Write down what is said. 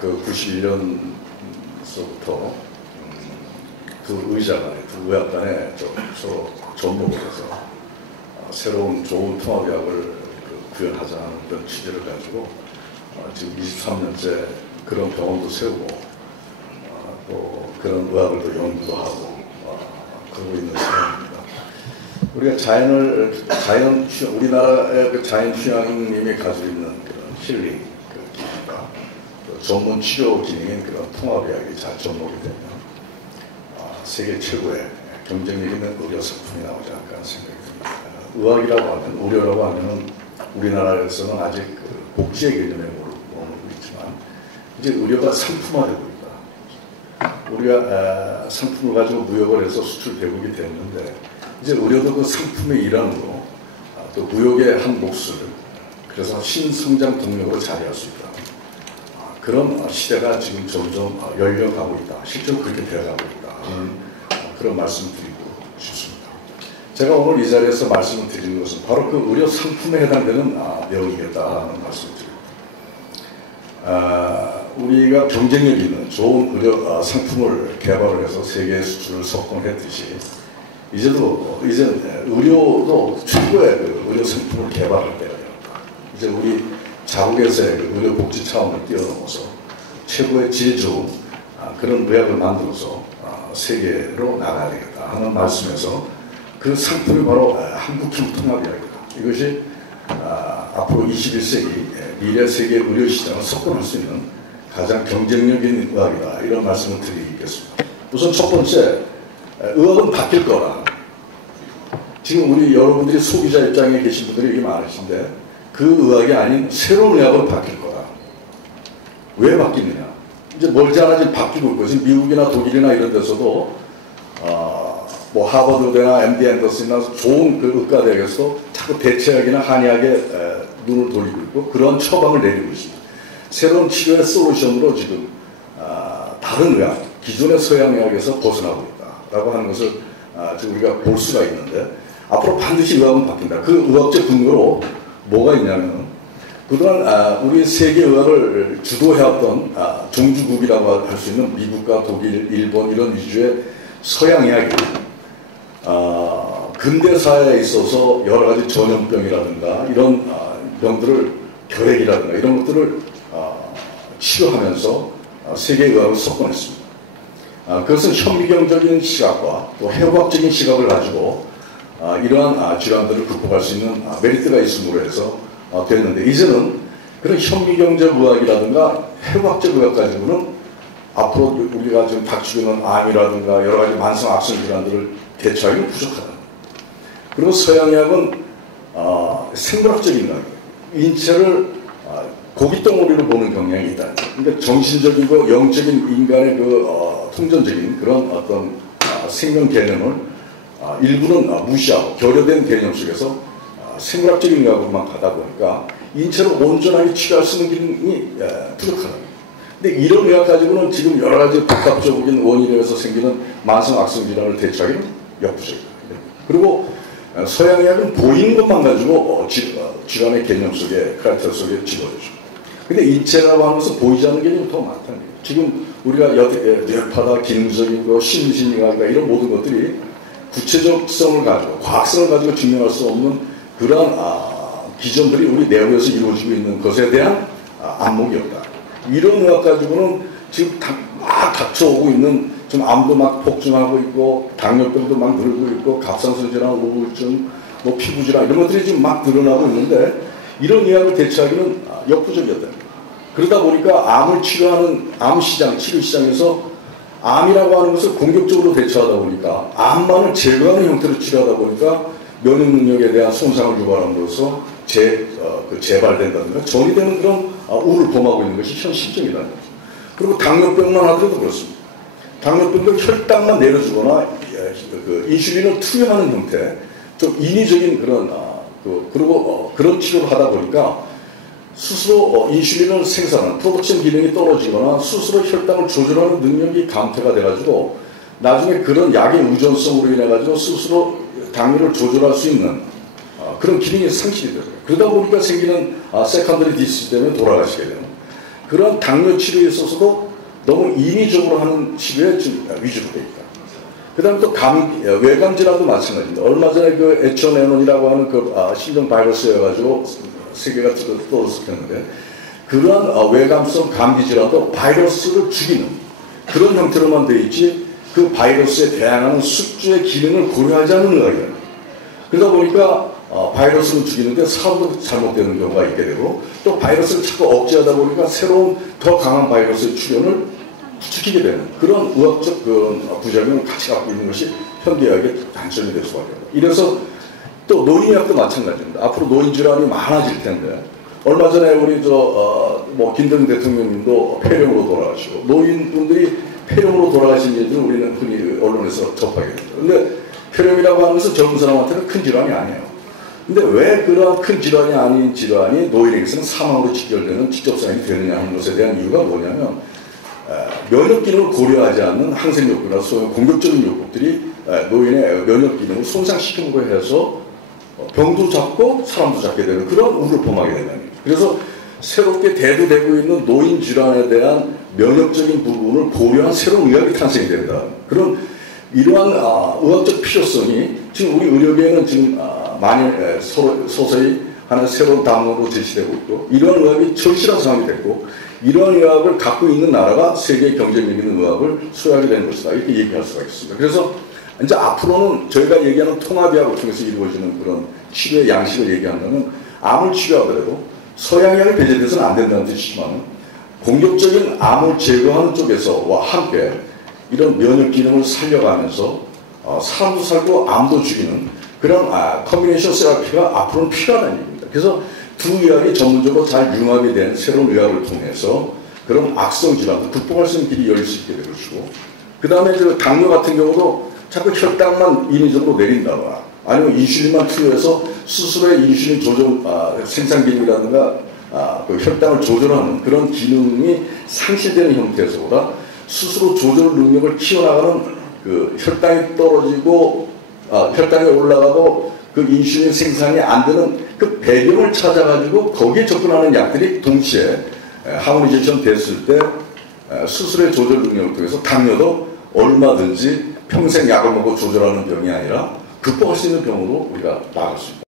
그 91년서부터 두 의자 간에, 두 의학 간에 서로 접목을 해서 새로운 좋은 통합의학을 구현하자는 그런 취지를 가지고 지금 23년째 그런 병원도 세우고 또 그런 의학을 또 연구도 하고 그러고 있는 상황입니다. 우리가 우리나라의 그 자연 휴양님이 가지고 있는 그런 힐링 기능과 전문 치료 기능인 그런 통합의학이 잘 접목이 되면 세계 최고의 경쟁력 있는 의료 상품이 나오지 않을까 하는 생각이 듭니다. 의학이라고 하면, 의료라고 하면 우리나라에서는 아직 그 복지의 개념에 머물고 있지만 이제 의료가 상품화되고 있다. 우리가 상품을 가지고 무역을 해서 수출 대국이 되었는데 이제 의료도 그 상품의 일환으로 또 무역의 한 몫을 그래서 신성장 동력으로 자리할 수 있다. 그런 시대가 지금 점점 열려가고 있다. 실제로 그렇게 되어가고 있다. 그런 말씀을 드리고 싶습니다. 제가 오늘 이 자리에서 말씀을 드리는 것은 바로 그 의료 상품에 해당되는 내용이겠다는 말씀을 드립니다. 우리가 경쟁력 있는 좋은 의료 상품을 개발을 해서 세계 수출을 석권했듯이 이제 의료도 최고의 그 의료 상품을 개발할 때가 되었다. 이제 우리 자국에서의 그 의료 복지 차원을 뛰어넘어서 최고의 제조 그런 의학을 만들어서 세계로 나가야 되겠다 하는 말씀에서 그 상품이 바로 한국형 통합의학이다. 이것이 앞으로 21세기 미래 세계 의료 시장을 석권할 수 있는 가장 경쟁력 있는 의학이다. 이런 말씀을 드리겠습니다. 우선 첫 번째, 의학은 바뀔 거라. 지금 우리 여러분들이 소비자 입장에 계신 분들이 이게 많으신데 그 의학이 아닌 새로운 의학은 바뀔 거라. 왜 바뀌느냐? 이제 멀지 않아 지금 바뀌고 있고 지금 미국이나 독일이나 이런 데서도 뭐 하버드 의대나 MD 앤더슨이나 좋은 그 의과대학에서 자꾸 대체약이나 한의학에 눈을 돌리고 있고 그런 처방을 내리고 있습니다. 새로운 치료의 솔루션으로 지금 다른 의학, 기존의 서양의학에서 벗어나고 있다라고 하는 것을 지금 우리가 볼 수가 있는데 앞으로 반드시 의학은 바뀐다. 그 의학적 근거로 뭐가 있냐면 그동안 우리 세계 의학을 주도해왔던 종주국이라고 할 수 있는 미국과 독일, 일본 이런 위주의 서양의학이 근대사에 있어서 여러 가지 전염병이라든가 이런 병들을 결핵이라든가 이런 것들을 치료하면서 세계의학을 석권했습니다. 그것은 현미경적인 시각과 또 해부학적인 시각을 가지고 이러한 질환들을 극복할 수 있는 메리트가 있음으로 해서 됐는데 이제는 그런 현미경적 의학이라든가 해부학적 의학 가지고는 앞으로 우리가 지금 닥치고 있는 암이라든가 여러 가지 만성 악성 질환들을 대처하기는 부족하다. 그리고 서양의학은 생물학적인 의학, 인체를 고깃덩어리로 보는 경향이 있다. 그러니까 정신적이고 영적인 인간의 그 통전적인 그런 어떤 생명 개념을 일부는 무시하고 결여된 개념 속에서 생물학적인 의학으로만 가다 보니까 인체를 온전하게 치료할 수 있는 기능이 부족하다. 근데 이런 의학 가지고는 지금 여러 가지 복합적인 원인에 의해서 생기는 만성 악성 질환을 대처하기는 역부족이다. 그리고 서양의학은 보이는 것만 가지고 질환의 개념 속에 크라이테리아 속에 집어넣죠. 근데 인체라고 하는 것은 보이지 않는 개념이 더 많다는 거예요. 지금 우리가 뇌파다, 기능적인 거, 심신의학이다 이런 모든 것들이 구체적성을 가지고 과학성을 가지고 증명할 수 없는 그러한 기전들이 우리 내부에서 이루어지고 있는 것에 대한 안목이 없다. 이런 의학 가지고는 지금 막 닥쳐오고 있는 지금 암도 막 폭증하고 있고 당뇨병도 막 늘고 있고 갑상선 질환, 우울증, 뭐 피부질환 이런 것들이 지금 막 늘어나고 있는데 이런 의학을 대처하기는 역부족이었다. 그러다 보니까 암을 치료하는 암 시장, 치료 시장에서 암이라고 하는 것을 공격적으로 대처하다 보니까 암만을 제거하는 형태로 치료하다 보니까 면역 능력에 대한 손상을 유발함으로써 재발된다든가 전이되는 그런 우를 범하고 있는 것이 현 실정이라는 거죠. 그리고 당뇨병만 하더라도 그렇습니다. 당뇨병도 혈당만 내려주거나 인슐린을 투여하는 형태, 좀 인위적인 그런 그리고 그런 치료를 하다 보니까 스스로 인슐린을 생산하는 프로덕션 기능이 떨어지거나 스스로 혈당을 조절하는 능력이 감퇴가 돼가지고 나중에 그런 약의 의존성으로 인해가지고 스스로 당뇨를 조절할 수 있는 그런 기능이 상실이 되죠. 그러다 보니까 생기는 세컨더리 디시즈 때문에 돌아가시게 되는 그런 당뇨 치료에 있어서도 너무 인위적으로 하는 치료에 지금 위주로 되어 있다. 그 다음에 또 외감 질환도 마찬가지입니다. 얼마 전에 그 H1N1이라고 하는 그 신종 바이러스여가지고 세계가 떠들었었는데, 그러한 외감성 감기 질환도 바이러스를 죽이는 그런 형태로만 되어 있지, 그 바이러스에 대항하는 숙주의 기능을 고려하지 않는 의학이에요. 그러다 보니까 바이러스는 죽이는데 사람도 잘못되는 경우가 있게 되고, 또 바이러스를 자꾸 억제하다 보니까 새로운 더 강한 바이러스의 출현을 부추기게 되는 그런 의학적 그런 부작용을 같이 갖고 있는 것이 현대의학의 단점이 될 수밖에 없다. 이래서 또 노인의학도 마찬가지입니다. 앞으로 노인 질환이 많아질 텐데, 얼마 전에 우리 김대중 대통령님도 폐렴으로 돌아가시고, 노인분들이 폐렴으로 돌아가신 얘기는 우리는 흔히 언론에서 접하게 됩니다. 근데 폐렴이라고 하는 것은 젊은 사람한테는 큰 질환이 아니에요. 근데 왜 그러한 큰 질환이 아닌 질환이 노인에게서는 사망으로 직결되는 직접상이 되느냐 하는 것에 대한 이유가 뭐냐면, 면역 기능을 고려하지 않는 항생 욕구나 소위 공격적인 욕구들이 노인의 면역 기능을 손상시킴으로 해서 병도 잡고 사람도 잡게 되는 그런 우를 범하게 된다는 거죠. 그래서 새롭게 대두되고 있는 노인 질환에 대한 면역적인 부분을 고려한 새로운 의학이 탄생이 된다. 그런 이러한 의학적 필요성이 지금 우리 의료계에는 지금 많이 서서히 하는 새로운 단어로 제시되고 있고, 이러한 의학이 절실한 상황이 됐고, 이러한 의학을 갖고 있는 나라가 세계 경쟁력 있는 의학을 수여하게 되는 것이다. 이렇게 얘기할 수가 있습니다. 그래서 이제 앞으로는 저희가 얘기하는 통합의학을 통해서 이루어지는 그런 치료의 양식을 얘기한다면, 암을 치료하더라도 서양의학이 배제돼서는 안 된다는 뜻이지만, 공격적인 암을 제거하는 쪽에서와 함께 이런 면역 기능을 살려가면서 사람도 살고 암도 죽이는 그런 커뮤니케이션 세라피가 앞으로는 필요하다는 얘기입니다. 그래서 두 의학이 전문적으로 잘 융합이 된 새로운 의학을 통해서 그런 악성 질환도 극복할 수 있는 길이 열릴 수 있게 될 것이고, 그 다음에 당뇨 같은 경우도 자꾸 혈당만 인위적으로 내린다거나 아니면 인슐린만 투여해서 스스로의 인슐린 조절 생산 기능이라든가 그 혈당을 조절하는 그런 기능이 상실되는 형태에서보다 스스로 조절 능력을 키워나가는 그 혈당이 떨어지고 혈당이 올라가고 그 인슐린 생산이 안 되는 그 배경을 찾아가지고 거기에 접근하는 약들이 동시에 하모니제이션 됐을 때 스스로의 조절 능력을 통해서 당뇨도 얼마든지 평생 약을 먹고 조절하는 병이 아니라 극복할 수 있는 병으로 우리가 나갈 수 있다.